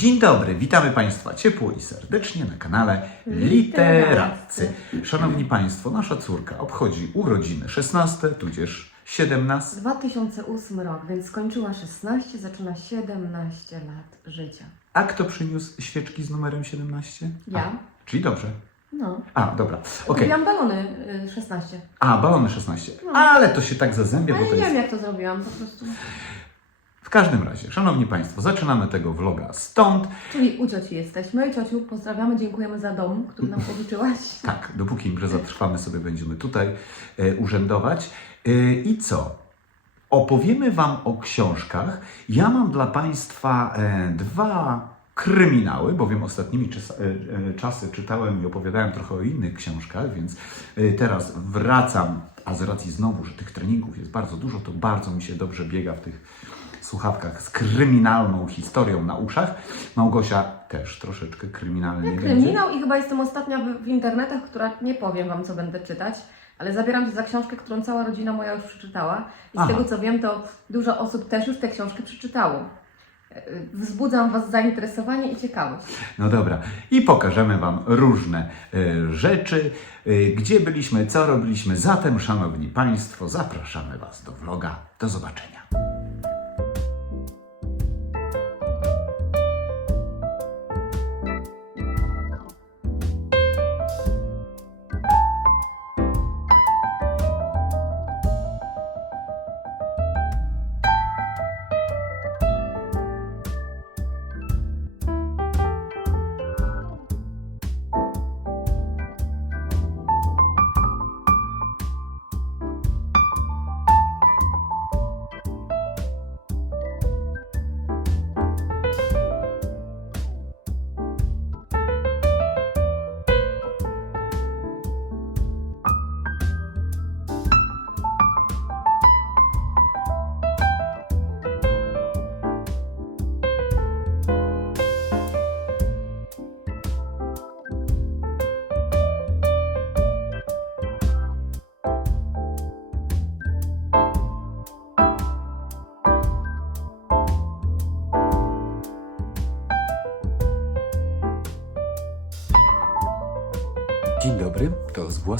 Dzień dobry, witamy Państwa ciepło i serdecznie na kanale Literatcy. Szanowni Państwo, nasza córka obchodzi urodziny 16, tudzież 17. 2008 rok, więc skończyła 16, zaczyna 17 lat życia. A kto przyniósł świeczki z numerem 17? Ja. A, czyli dobrze. No. A, dobra. Okej. Kupiłam balony y, 16. A, balony 16. No. Ale to się tak zazębia, bo Ale to nie jest... wiem jak to zrobiłam, po prostu. W każdym razie, Szanowni Państwo, zaczynamy tego vloga stąd. Czyli u cioci jesteśmy. Ciociu, pozdrawiamy, dziękujemy za dom, który nam pożyczyłaś. Tak, dopóki impreza trwa, my sobie będziemy tutaj e, urzędować. E, I co? Opowiemy Wam o książkach. Ja mam dla Państwa e, dwa kryminały, bowiem ostatnimi czas, e, e, czasy czytałem i opowiadałem trochę o innych książkach, więc e, teraz wracam, a z racji znowu, że tych treningów jest bardzo dużo, to bardzo mi się dobrze biega w tych słuchawkach z kryminalną historią na uszach. Małgosia też troszeczkę kryminalnie będzie. kryminał i chyba jestem ostatnia w, w internetach, która nie powiem Wam, co będę czytać, ale zabieram się za książkę, którą cała rodzina moja już przeczytała. I z Aha. tego co wiem, to dużo osób też już tę książkę przeczytało. Y, Wzbudzam Was zainteresowanie i ciekawość. No dobra, i pokażemy Wam różne e, rzeczy, e, gdzie byliśmy, co robiliśmy. Zatem, Szanowni Państwo, zapraszamy Was do vloga. Do zobaczenia.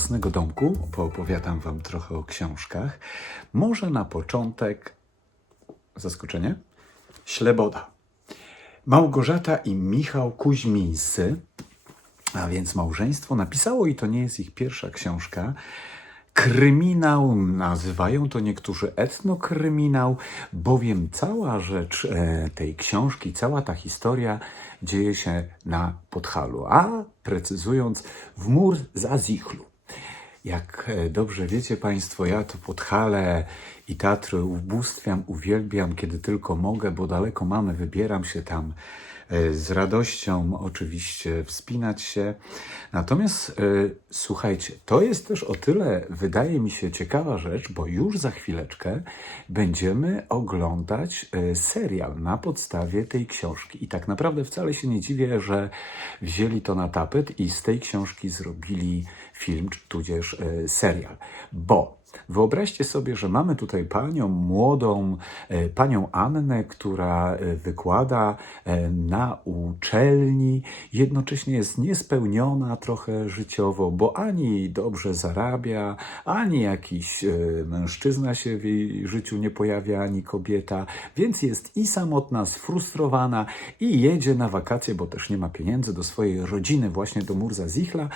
Własnego domku poopowiadam Wam trochę o książkach. Może na początek zaskoczenie? Śleboda. Małgorzata i Michał Kuźmińscy, a więc małżeństwo, napisało i to nie jest ich pierwsza książka. Kryminał, nazywają to niektórzy etnokryminał, bowiem cała rzecz e, tej książki, cała ta historia dzieje się na Podhalu, a precyzując w mur za Zichlu. Jak e, dobrze wiecie Państwo, ja to Podhale i Tatry ubóstwiam, uwielbiam, kiedy tylko mogę, bo daleko mamy, wybieram się tam e, z radością oczywiście wspinać się. Natomiast e, słuchajcie, to jest też o tyle, wydaje mi się, ciekawa rzecz, bo już za chwileczkę będziemy oglądać serial na podstawie tej książki. I tak naprawdę wcale się nie dziwię, że wzięli to na tapet i z tej książki zrobili film, czy tudzież e, serial. Bo Wyobraźcie sobie, że mamy tutaj panią młodą, e, panią Annę, która e, wykłada na uczelni, jednocześnie jest niespełniona trochę życiowo, bo ani dobrze zarabia, ani jakiś mężczyzna się w jej życiu nie pojawia, ani kobieta, więc jest i samotna, sfrustrowana i jedzie na wakacje, bo też nie ma pieniędzy do swojej rodziny, właśnie do Murza Zichla,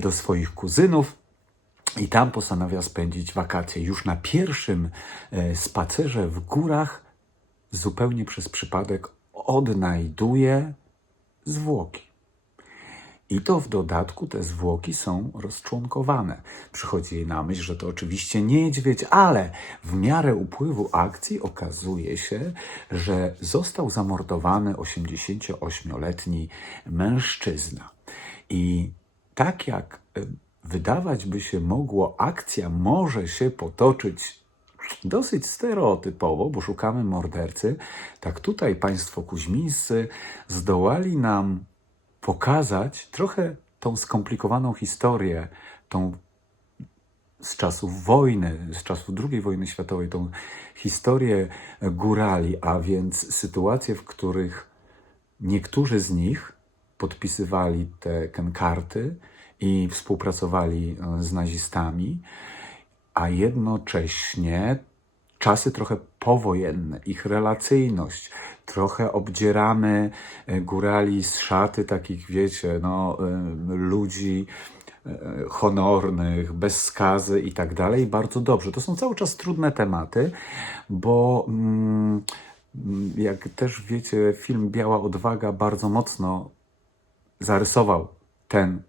do swoich kuzynów. I tam postanawia spędzić wakacje. Już na pierwszym e, spacerze w górach zupełnie przez przypadek odnajduje zwłoki. I to w dodatku te zwłoki są rozczłonkowane. Przychodzi jej na myśl, że to oczywiście niedźwiedź, ale w miarę upływu akcji okazuje się, że został zamordowany 88-letni mężczyzna. I tak jak e, wydawać by się mogło, akcja może się potoczyć dosyć stereotypowo, bo szukamy mordercy, tak tutaj państwo Kuźmińscy zdołali nam pokazać trochę tą skomplikowaną historię, tą z czasów wojny, z czasów II wojny światowej, tą historię górali, a więc sytuacje, w których niektórzy z nich podpisywali te karty i współpracowali e, z nazistami, a jednocześnie czasy trochę powojenne, ich relacyjność, trochę obdzieramy e, górali z szaty takich, wiecie, no, e, ludzi honornych, bez skazy i tak dalej. Bardzo dobrze. To są cały czas trudne tematy, bo mm, mm, jak też wiecie, film Biała Odwaga bardzo mocno zarysował ten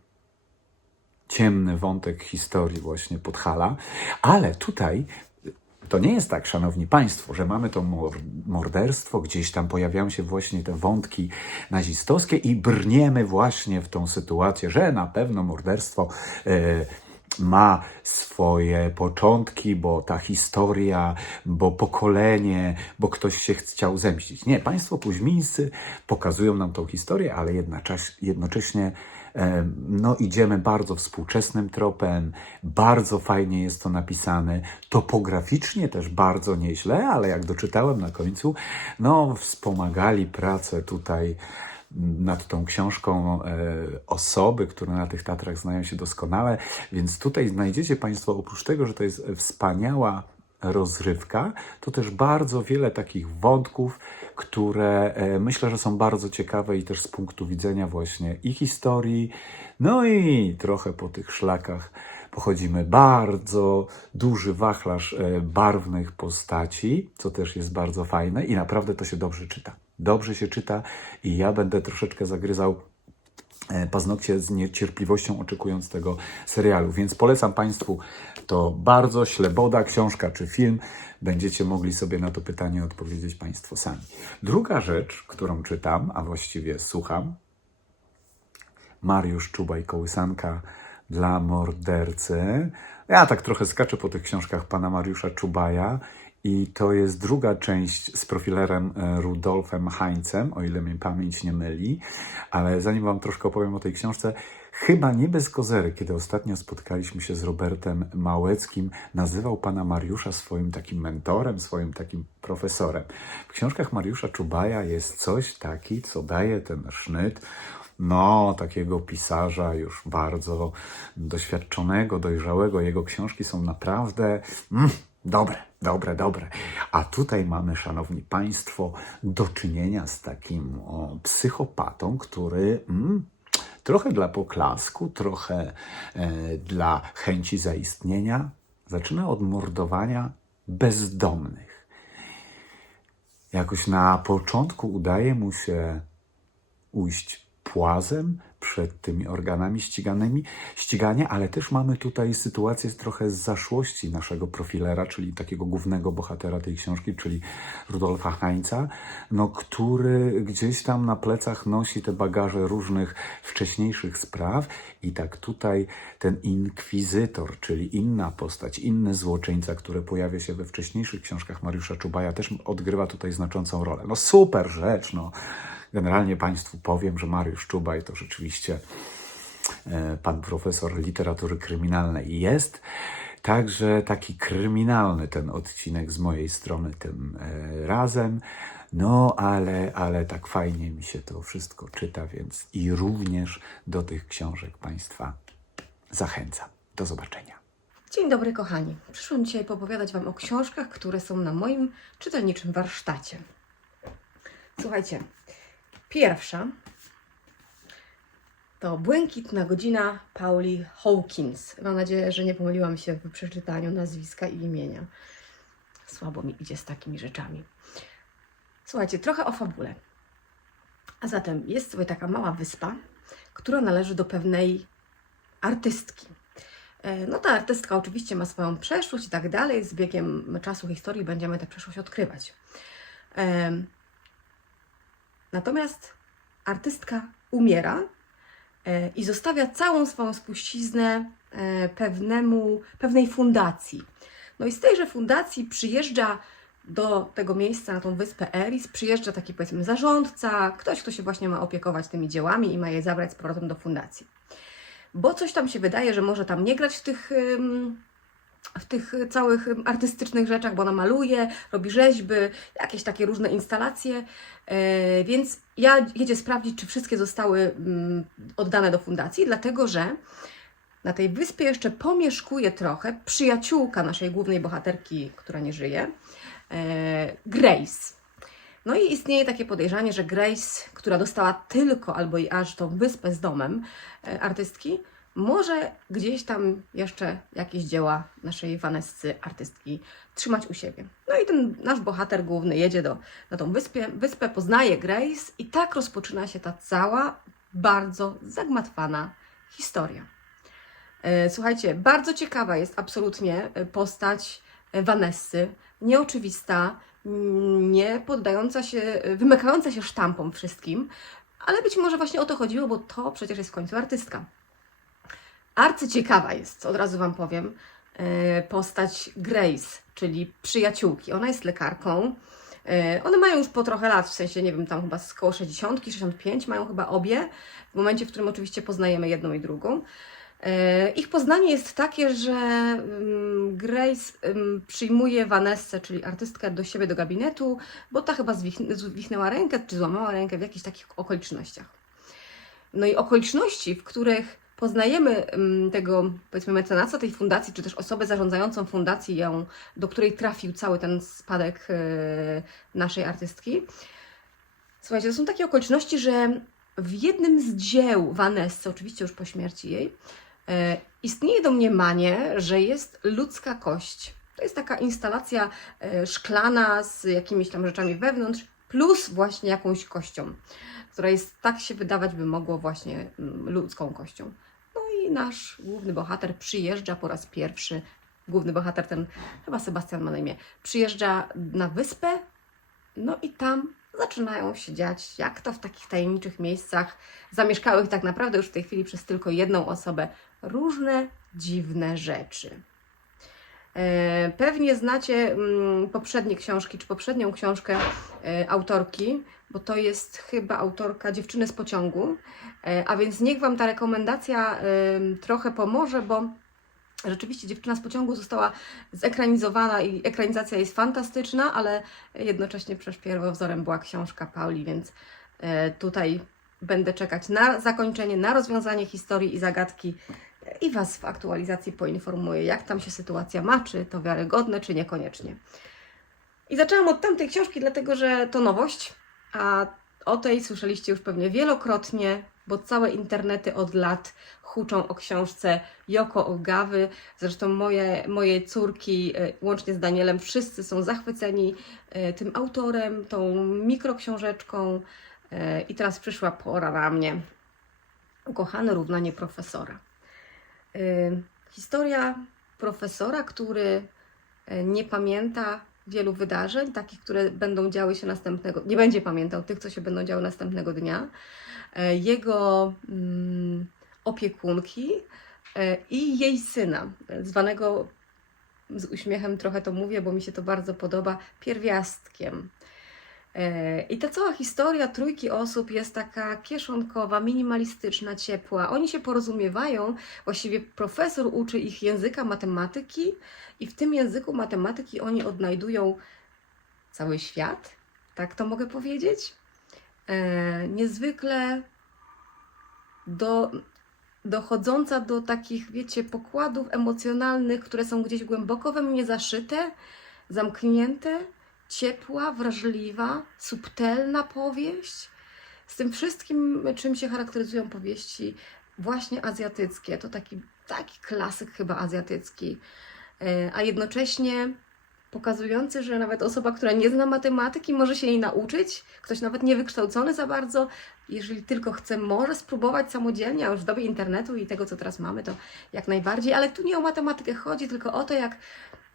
ciemny wątek historii właśnie Podhala, ale tutaj to nie jest tak, szanowni państwo, że mamy to mor- morderstwo, gdzieś tam pojawiają się właśnie te wątki nazistowskie i brniemy właśnie w tą sytuację, że na pewno morderstwo e, ma swoje początki, bo ta historia, bo pokolenie, bo ktoś się chciał zemścić. Nie, państwo kuźmińscy pokazują nam tą historię, ale jednocześnie, e, no, idziemy bardzo współczesnym tropem, bardzo fajnie jest to napisane, topograficznie też bardzo nieźle, ale jak doczytałem na końcu, no, wspomagali pracę tutaj nad tą książką e, osoby, które na tych Tatrach znają się doskonale, więc tutaj znajdziecie Państwo, oprócz tego, że to jest wspaniała rozrywka, to też bardzo wiele takich wątków, które e, myślę, że są bardzo ciekawe i też z punktu widzenia właśnie i historii, no i trochę po tych szlakach pochodzimy. Bardzo duży wachlarz e, barwnych postaci, co też jest bardzo fajne i naprawdę to się dobrze czyta. Dobrze się czyta i ja będę troszeczkę zagryzał e, paznokcie z niecierpliwością oczekując tego serialu. Więc polecam Państwu to bardzo. Śleboda, książka czy film. Będziecie mogli sobie na to pytanie odpowiedzieć Państwo sami. Druga rzecz, którą czytam, a właściwie słucham, Mariusz Czuba i Kołysanka dla mordercy. Ja tak trochę skaczę po tych książkach pana Mariusza Czubaja i to jest druga część z profilerem e, Rudolfem Heinzem, o ile mnie pamięć nie myli. Ale zanim wam troszkę opowiem o tej książce, chyba nie bez kozery, kiedy ostatnio spotkaliśmy się z Robertem Małeckim, nazywał pana Mariusza swoim takim mentorem, swoim takim profesorem. W książkach Mariusza Czubaja jest coś taki, co daje ten sznyt no, takiego pisarza już bardzo doświadczonego, dojrzałego. Jego książki są naprawdę mm, dobre, dobre, dobre. A tutaj mamy, szanowni państwo, do czynienia z takim o, psychopatą, który mm, trochę dla poklasku, trochę e, dla chęci zaistnienia zaczyna od mordowania bezdomnych. Jakoś na początku udaje mu się ujść płazem przed tymi organami ściganymi, ścigania, ale też mamy tutaj sytuację trochę z zaszłości naszego profilera, czyli takiego głównego bohatera tej książki, czyli Rudolfa Heinza, no, który gdzieś tam na plecach nosi te bagaże różnych wcześniejszych spraw i tak tutaj ten inkwizytor, czyli inna postać, inny złoczyńca, który pojawia się we wcześniejszych książkach Mariusza Czubaja, też odgrywa tutaj znaczącą rolę. No super rzecz, no. Generalnie Państwu powiem, że Mariusz Czubaj to rzeczywiście e, pan profesor literatury kryminalnej jest. Także taki kryminalny ten odcinek z mojej strony tym e, razem. No, ale, ale tak fajnie mi się to wszystko czyta, więc i również do tych książek Państwa zachęcam. Do zobaczenia. Dzień dobry, kochani. Przyszłam dzisiaj opowiadać Wam o książkach, które są na moim czytelniczym warsztacie. Słuchajcie, pierwsza to Błękitna godzina Pauli Hawkins. Mam nadzieję, że nie pomyliłam się w przeczytaniu nazwiska i imienia. Słabo mi idzie z takimi rzeczami. Słuchajcie, trochę o fabule. A zatem jest sobie taka mała wyspa, która należy do pewnej artystki. E, No ta artystka oczywiście ma swoją przeszłość i tak dalej. Z biegiem czasu historii będziemy tę przeszłość odkrywać. Natomiast artystka umiera e, i zostawia całą swoją spuściznę e, pewnemu, pewnej fundacji. No i z tejże fundacji przyjeżdża do tego miejsca, na tą wyspę Eris, przyjeżdża taki powiedzmy zarządca, ktoś, kto się właśnie ma opiekować tymi dziełami i ma je zabrać z powrotem do fundacji bo coś tam się wydaje, że może tam nie grać w tych, w tych całych artystycznych rzeczach, bo ona maluje, robi rzeźby, jakieś takie różne instalacje, e, więc ja jedzie sprawdzić, czy wszystkie zostały mm, oddane do fundacji, dlatego że na tej wyspie jeszcze pomieszkuje trochę przyjaciółka naszej głównej bohaterki, która nie żyje, e, Grace. No i istnieje takie podejrzenie, że Grace, która dostała tylko albo i aż tą wyspę z domem e, artystki, może gdzieś tam jeszcze jakieś dzieła naszej Vanessy, artystki, trzymać u siebie. No i ten nasz bohater główny jedzie do, na tą wyspę, wyspę, poznaje Grace i tak rozpoczyna się ta cała bardzo zagmatwana historia. E, Słuchajcie, bardzo ciekawa jest absolutnie e, postać e, Vanessy, nieoczywista, mm, nie poddająca się, wymykająca się sztampom wszystkim, ale być może właśnie o to chodziło, bo to przecież jest w końcu artystka. Arcyciekawa jest, od razu Wam powiem, e, postać Grace, czyli przyjaciółki. Ona jest lekarką. E, One mają już po trochę lat, w sensie, nie wiem, tam chyba z koło 60, 65 mają chyba obie, w momencie, w którym oczywiście poznajemy jedną i drugą. E, Ich poznanie jest takie, że mm, Grace ym, przyjmuje Vanessę, czyli artystkę, do siebie do gabinetu, bo ta chyba zwich- zwichnęła rękę, czy złamała rękę w jakichś takich okolicznościach. No i okoliczności, w których poznajemy ym, tego, powiedzmy, mecenasa tej fundacji, czy też osobę zarządzającą fundacją, do której trafił cały ten spadek yy, naszej artystki. Słuchajcie, to są takie okoliczności, że w jednym z dzieł Vanessy, oczywiście już po śmierci jej, e, istnieje domniemanie, że jest ludzka kość. To jest taka instalacja e, szklana z jakimiś tam rzeczami wewnątrz, plus właśnie jakąś kością, która jest, tak się wydawać by mogło, właśnie mm, ludzką kością. No i nasz główny bohater przyjeżdża po raz pierwszy, główny bohater ten, chyba Sebastian ma na imię, przyjeżdża na wyspę, no i tam zaczynają się dziać, jak to w takich tajemniczych miejscach, zamieszkałych tak naprawdę już w tej chwili przez tylko jedną osobę, różne dziwne rzeczy. E, Pewnie znacie mm, poprzednie książki, czy poprzednią książkę e, autorki, bo to jest chyba autorka Dziewczyny z pociągu. E, A więc niech Wam ta rekomendacja trochę pomoże, bo rzeczywiście Dziewczyna z pociągu została zekranizowana i ekranizacja jest fantastyczna, ale jednocześnie przecież pierwowzorem była książka Pauli, więc tutaj będę czekać na zakończenie, na rozwiązanie historii i zagadki i Was w aktualizacji poinformuję, jak tam się sytuacja ma, czy to wiarygodne, czy niekoniecznie. I zaczęłam od tamtej książki, dlatego że to nowość, a o tej słyszeliście już pewnie wielokrotnie, bo całe internety od lat huczą o książce Yoko Ogawy. Zresztą moje, moje córki, e, łącznie z Danielem, wszyscy są zachwyceni e, tym autorem, tą mikroksiążeczką. E, I teraz przyszła pora na mnie. Ukochane równanie profesora. E, Historia profesora, który e, nie pamięta wielu wydarzeń, takich, które będą działy się następnego, nie będzie pamiętał tych, co się będą działy następnego dnia, e, jego mm, opiekunki i jej syna, zwanego z uśmiechem trochę to mówię, bo mi się to bardzo podoba, pierwiastkiem. E, I ta cała historia trójki osób jest taka kieszonkowa, minimalistyczna, ciepła. Oni się porozumiewają, właściwie profesor uczy ich języka matematyki i w tym języku matematyki oni odnajdują cały świat, tak to mogę powiedzieć. E, niezwykle do, dochodząca do takich, wiecie, pokładów emocjonalnych, które są gdzieś głęboko we mnie zaszyte, zamknięte, ciepła, wrażliwa, subtelna powieść. Z tym wszystkim, czym się charakteryzują powieści właśnie azjatyckie. To taki, taki klasyk chyba azjatycki, E, a jednocześnie pokazujący, że nawet osoba, która nie zna matematyki, może się jej nauczyć. Ktoś nawet niewykształcony za bardzo, jeżeli tylko chce, może spróbować samodzielnie, a już w dobie internetu i tego, co teraz mamy, to jak najbardziej. Ale tu nie o matematykę chodzi, tylko o to, jak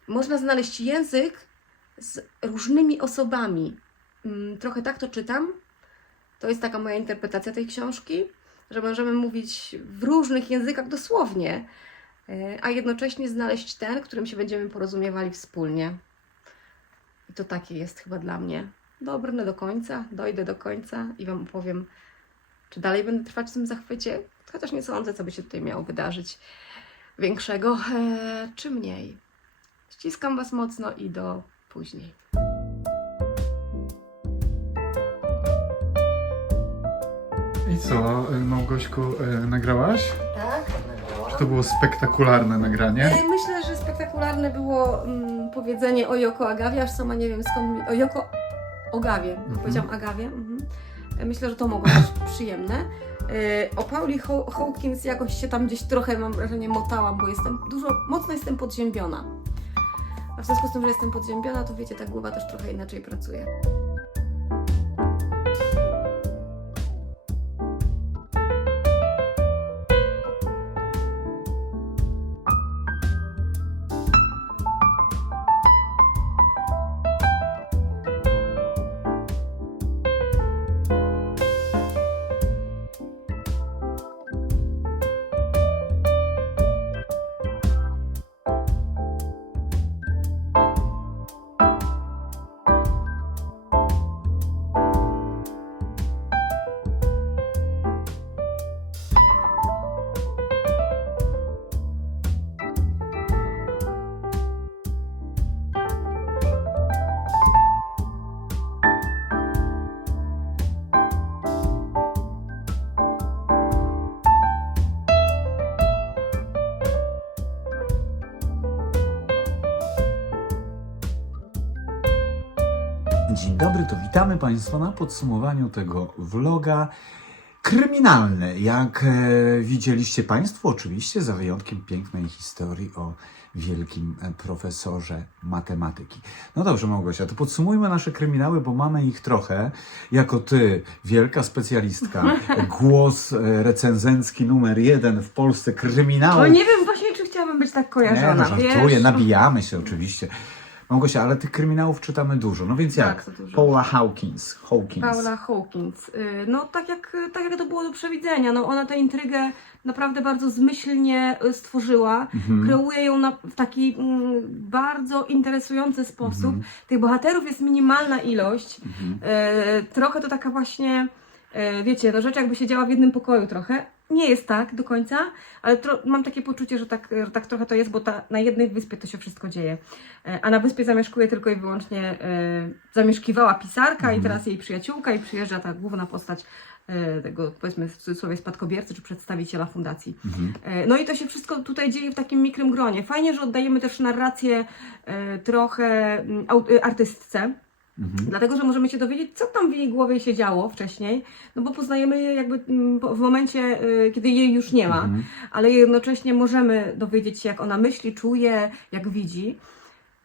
można znaleźć język z różnymi osobami. Mm, Trochę tak to czytam. To jest taka moja interpretacja tej książki, że możemy mówić w różnych językach dosłownie, e, a jednocześnie znaleźć ten, którym się będziemy porozumiewali wspólnie. I to takie jest chyba dla mnie. Dobrne do końca, dojdę do końca i Wam opowiem, czy dalej będę trwać w tym zachwycie, chociaż nie sądzę, co by się tutaj miało wydarzyć większego, e, czy mniej. Ściskam Was mocno i do później. I co, Małgośku, y, nagrałaś? Tak? To było spektakularne nagranie. E, Myślę, że spektakularne było mm, powiedzenie o Joko Agawie, aż sama nie wiem skąd mi... O Joko Ogawie, Mhm. powiedziałam Agawie. Mhm. E, Myślę, że to mogło być przyjemne. E, O Pauli Haw- Hawkins jakoś się tam gdzieś trochę, mam wrażenie, motałam, bo jestem dużo, mocno jestem podziębiona. A w związku z tym, że jestem podziębiona, to wiecie, ta głowa też trochę inaczej pracuje. Witamy Państwa na podsumowaniu tego vloga. Kryminalne, jak e, widzieliście Państwo, oczywiście, za wyjątkiem pięknej historii o wielkim e, profesorze matematyki. No dobrze, Małgosia, to podsumujmy nasze kryminały, bo mamy ich trochę. Jako ty, wielka specjalistka, głos e, recenzencki numer jeden w Polsce kryminałów. O, nie wiem właśnie, czy chciałabym być tak Nie, kojarzona, no żartuję, wiesz? nabijamy się oczywiście. Małgosia, ale tych kryminałów czytamy dużo. No więc jak? Tak, dużo. Paula Hawkins. Hawkins. Paula Hawkins. Y, No tak jak, tak jak to było do przewidzenia. No, ona tę intrygę naprawdę bardzo zmyślnie y, stworzyła. Mhm. Kreuje ją na, w taki mm, bardzo interesujący sposób. Mhm. Tych bohaterów jest minimalna ilość. Mhm. E, trochę to taka właśnie, wiecie, no rzecz jakby się działa w jednym pokoju trochę. Nie jest tak do końca, ale mam takie poczucie, że tak, że tak trochę to jest, bo ta, na jednej wyspie to się wszystko dzieje. E, a na wyspie zamieszkuje tylko i wyłącznie, e, zamieszkiwała pisarka Mhm. i teraz jej przyjaciółka i przyjeżdża ta główna postać e, tego, powiedzmy w cudzysłowie, spadkobiercy czy przedstawiciela fundacji. Mhm. E, No i to się wszystko tutaj dzieje w takim mikrym gronie. Fajnie, że oddajemy też narrację trochę mm, artystce, Mhm. Dlatego, że możemy się dowiedzieć, co tam w jej głowie się działo wcześniej, no bo poznajemy je jakby mm, w momencie, y, kiedy jej już nie ma, Mhm. ale jednocześnie możemy dowiedzieć się, jak ona myśli, czuje, jak widzi.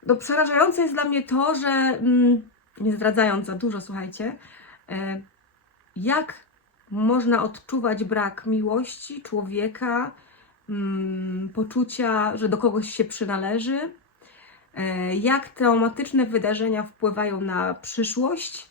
No, przerażające jest dla mnie to, że mm, nie zdradzając za dużo, słuchajcie, e, jak można odczuwać brak miłości człowieka, mm, poczucia, że do kogoś się przynależy, jak traumatyczne wydarzenia wpływają na przyszłość.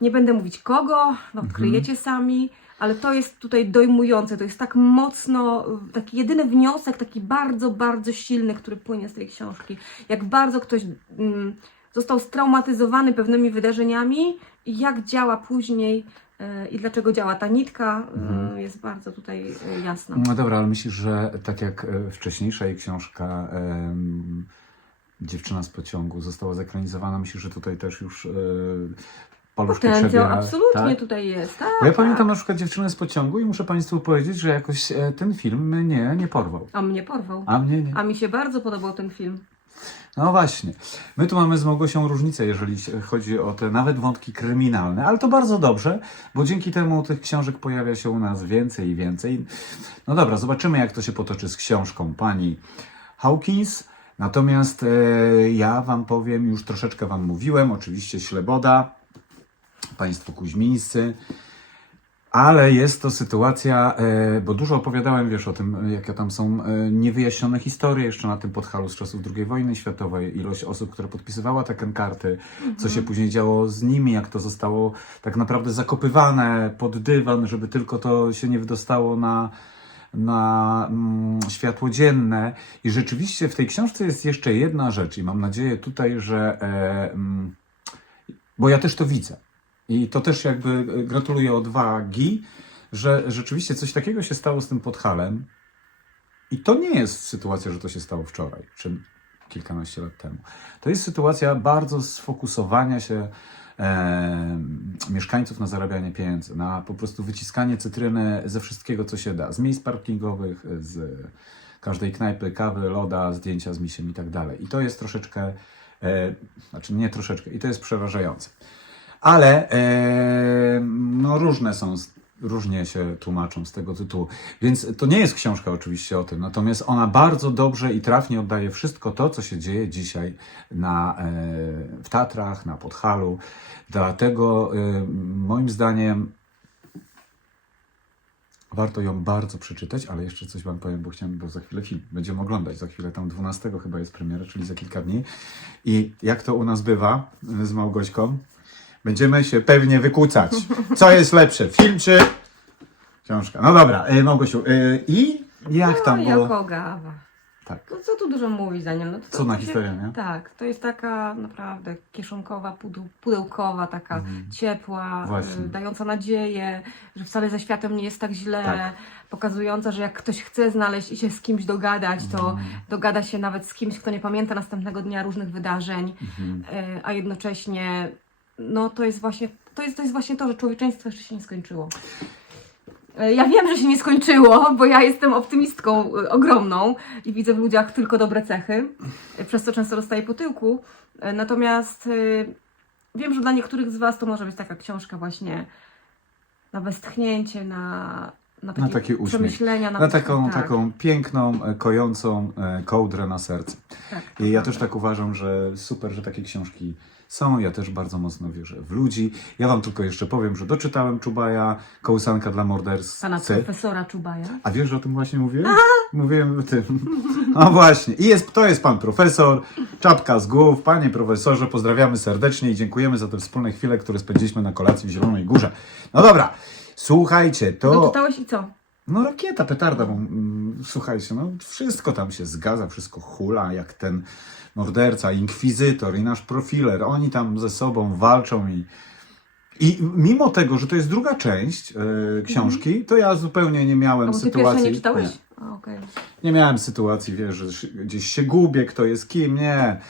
Nie będę mówić kogo, no odkryjecie sami, ale to jest tutaj dojmujące, to jest tak mocno, taki jedyny wniosek, taki bardzo, bardzo silny, który płynie z tej książki. Jak bardzo ktoś mm, został straumatyzowany pewnymi wydarzeniami i jak działa później y, i dlaczego działa ta nitka, y, Mhm. jest bardzo tutaj jasna. No dobra, ale myślisz, że tak jak e, wcześniejsza jej książka em, Dziewczyna z pociągu została zekranizowana, myślisz, że tutaj też już e, paluszki Potencjał przebiera? absolutnie tak? tutaj jest. Tak, Bo ja tak. pamiętam na przykład Dziewczynę z pociągu i muszę Państwu powiedzieć, że jakoś e, ten film mnie nie porwał. A mnie porwał. A mnie nie. A mi się bardzo podobał ten film. No właśnie. My tu mamy z Małgosią różnicę, jeżeli chodzi o te nawet wątki kryminalne, ale to bardzo dobrze, bo dzięki temu tych książek pojawia się u nas więcej i więcej. No dobra, zobaczymy jak to się potoczy z książką pani Hawkins. Natomiast e, ja Wam powiem, już troszeczkę Wam mówiłem, oczywiście Śleboda, Państwo Kuźmińscy, ale jest to sytuacja, e, bo dużo opowiadałem, wiesz, o tym, jakie tam są e, niewyjaśnione historie jeszcze na tym podchalu z czasów II wojny światowej, ilość osób, które podpisywała te karty, co się później działo z nimi, jak to zostało tak naprawdę zakopywane pod dywan, żeby tylko to się nie wydostało na, na mm, światło dzienne. I rzeczywiście w tej książce jest jeszcze jedna rzecz i mam nadzieję tutaj, że... E, mm, bo ja też to widzę. I to też jakby e, gratuluję odwagi, że rzeczywiście coś takiego się stało z tym podhalem. I to nie jest sytuacja, że to się stało wczoraj, czy kilkanaście lat temu. To jest sytuacja bardzo sfokusowania się e, mieszkańców na zarabianie pieniędzy, na po prostu wyciskanie cytryny ze wszystkiego, co się da, z miejsc parkingowych, z każdej knajpy, kawy, loda, zdjęcia z misiem i tak dalej. I to jest troszeczkę, e, znaczy nie troszeczkę, i to jest przerażające. Ale e, no różne są, różnie się tłumaczą z tego tytułu. Więc to nie jest książka oczywiście o tym, natomiast ona bardzo dobrze i trafnie oddaje wszystko to, co się dzieje dzisiaj na, e, w Tatrach, na Podhalu. Dlatego e, moim zdaniem warto ją bardzo przeczytać, ale jeszcze coś Wam powiem, bo chciałem, bo za chwilę film będziemy oglądać, za chwilę tam 12 chyba jest premiera, czyli za kilka dni. I jak to u nas bywa z Małgośką, będziemy się pewnie wykłócać. Co jest lepsze, film czy książka? No dobra, y, Małgosiu, y, i jak tam no, było? jako gawa. Tak. No co tu dużo mówić za nią? No to, Cudna to historia, nie? Tak, to jest taka naprawdę kieszonkowa, pudeł, pudełkowa, taka ciepła, Mhm. Właśnie. y, dająca nadzieję, że wcale ze światem nie jest tak źle, Tak. pokazująca, że jak ktoś chce znaleźć i się z kimś dogadać, to Mhm. dogada się nawet z kimś, kto nie pamięta następnego dnia różnych wydarzeń, Mhm. y, a jednocześnie no to jest właśnie to, jest, to jest właśnie to, że człowieczeństwo jeszcze się nie skończyło. E, Ja wiem, że się nie skończyło, bo ja jestem optymistką y, ogromną i widzę w ludziach tylko dobre cechy, y, przez co często dostaję po tyłku. E, Natomiast wiem, że dla niektórych z Was to może być taka książka właśnie na westchnięcie, na, na takie, taki uśmiech. przemyślenia. Na taką, tak, taką piękną, e, kojącą e, kołdrę na serce. tak, I ja też tak uważam, że super, że takie książki są. Ja też bardzo mocno wierzę w ludzi. Ja Wam tylko jeszcze powiem, że doczytałem Czubaja, Kołysanka dla Pana mordercy. profesora Czubaja. A wiesz, że o tym właśnie mówiłem? Mówiłem o tym. No właśnie. I jest, to jest pan profesor, czapka z głów. Panie profesorze, pozdrawiamy serdecznie i dziękujemy za te wspólne chwile, które spędziliśmy na kolacji w Zielonej Górze. No dobra, słuchajcie, to... Doczytałeś i co? No rakieta, petarda, bo mm, słuchajcie, no wszystko tam się zgadza, wszystko hula, jak ten morderca, inkwizytor i nasz profiler, oni tam ze sobą walczą i i mimo tego, że to jest druga część e, książki, to ja zupełnie nie miałem A bo ty sytuacji. nie czytałeś? Nie, A, okej. nie miałem sytuacji, wiesz, że gdzieś się gubię, kto jest kim, nie.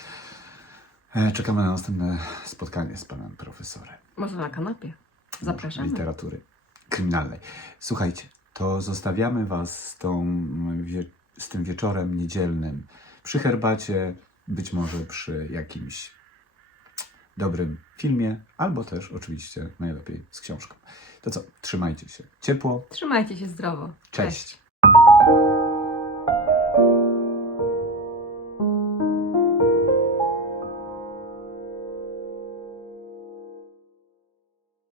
E, czekamy na następne spotkanie z panem profesorem Może na kanapie. Zapraszamy. literatury kryminalnej. Słuchajcie, to zostawiamy Was z, tą, z tym wieczorem niedzielnym przy herbacie, być może przy jakimś dobrym filmie, albo też oczywiście najlepiej z książką. To co, trzymajcie się ciepło. Trzymajcie się zdrowo. Cześć. Cześć.